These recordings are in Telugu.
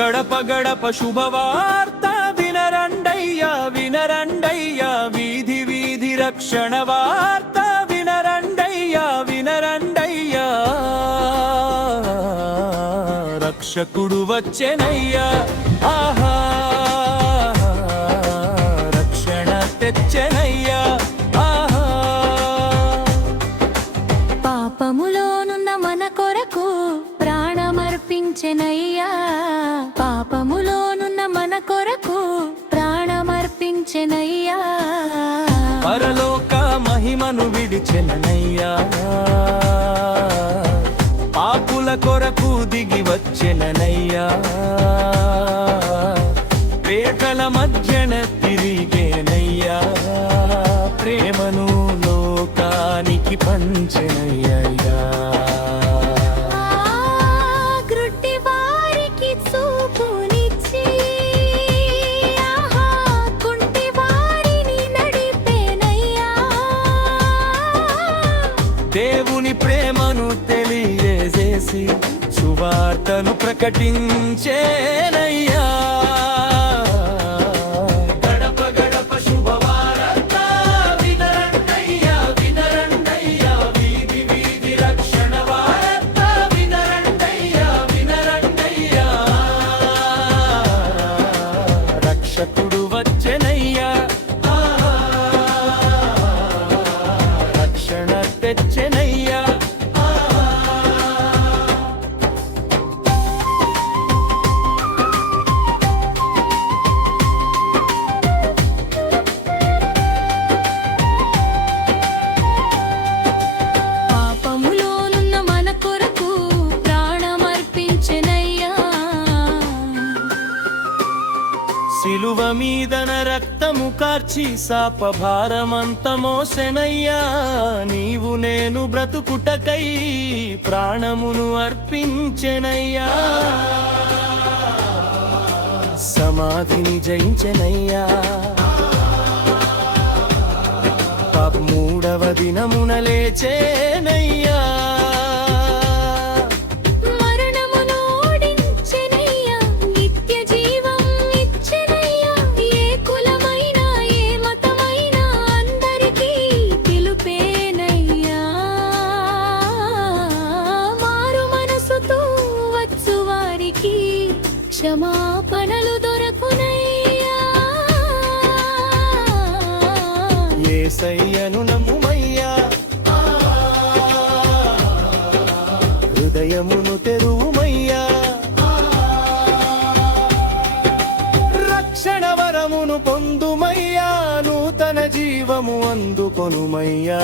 గడప గడప శుభవార్త వినరండయ్యా వినరండయ్యా, వీధి వీధి రక్షణ వార్త వినరండయ్యా వినరండయ్యా, రక్షకుడు వచ్చెనయ్యా, ఆహా రక్షణ తెచ్చెనయ్యా, ఆహా. పాపములోనున్న మన కొరకు ప్రాణమర్పించెనయ్యా, పాపములోనున్న మన కొరకు ప్రాణమర్పించెనయ్యా, పరలోక మహిమను విడిచెనయ్యా, పాపుల కొరకు దిగి వచ్చెనయ్యా, పేటల మధ్యన తిరిగేనయ్యా, ప్రేమను లోకానికి పంచెనయ్యా. దేవుని ప్రేమను తెలియజేసి సువార్తను ప్రకటించేనయ్యా. గడప గడప శుభవార్త వినరండయ్యా వినరండయ్యా, వీధి వీధి రక్షణ వార్త వినరండయ్యా వినరండయ్యా, రక్షకుడు వచ్చెనయ్యా, రక్షణ తెచ్చెనయ్యా. పాపములోనున్న మన కొరకు ప్రాణమర్పించెనయ్యా, సిలువ మీదన రక్తము కార్చి శాపభారమంత మోసెనయ్యా, నీవు నేను బ్రతుకుటకై ప్రాణమును అర్పించెనయ్యా, సమాధిని జయించెనయ్యా, మూడవ దినమున లేచేనయ్యా, క్షమాపణలు దొరకునయ్యా, యేసయ్యను నమ్ముమయ్యా, హృదయమును తెరువుమయ్యా, రక్షణ వరమును పొందుమయ్యా, నూతన జీవము అందుకొనుమయ్యా,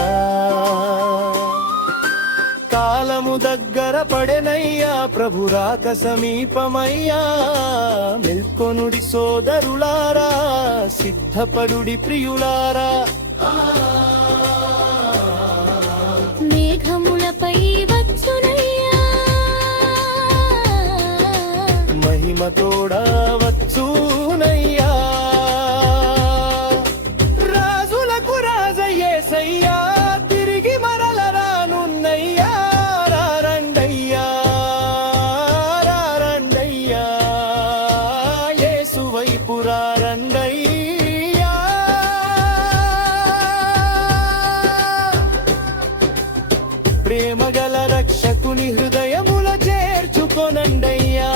కాలము దగ్గర పడెనయ్యా, ప్రభు రాక సమీపమయ్యా, మెల్కొనుడి సోదరులారా, సిద్ధపడుడి ప్రియులారా, మేఘములపై వచ్చునయ్యా, మహిమతోడా వచ్చునయ్యా, రాజులకు రాజయ్యేసయ్యా, తిరిగి మరల రానున్నయ్యా, రారండయ్యా రారండయ్యా, యేసు వైపు రారండయ్యా, ప్రేమగల రక్షకుని హృదయముల చేర్చుకొనండయ్యా,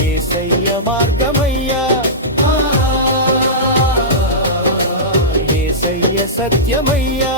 యేసయ్య మార్గమయ్యా, యేసయ్య సత్యమయ్యా.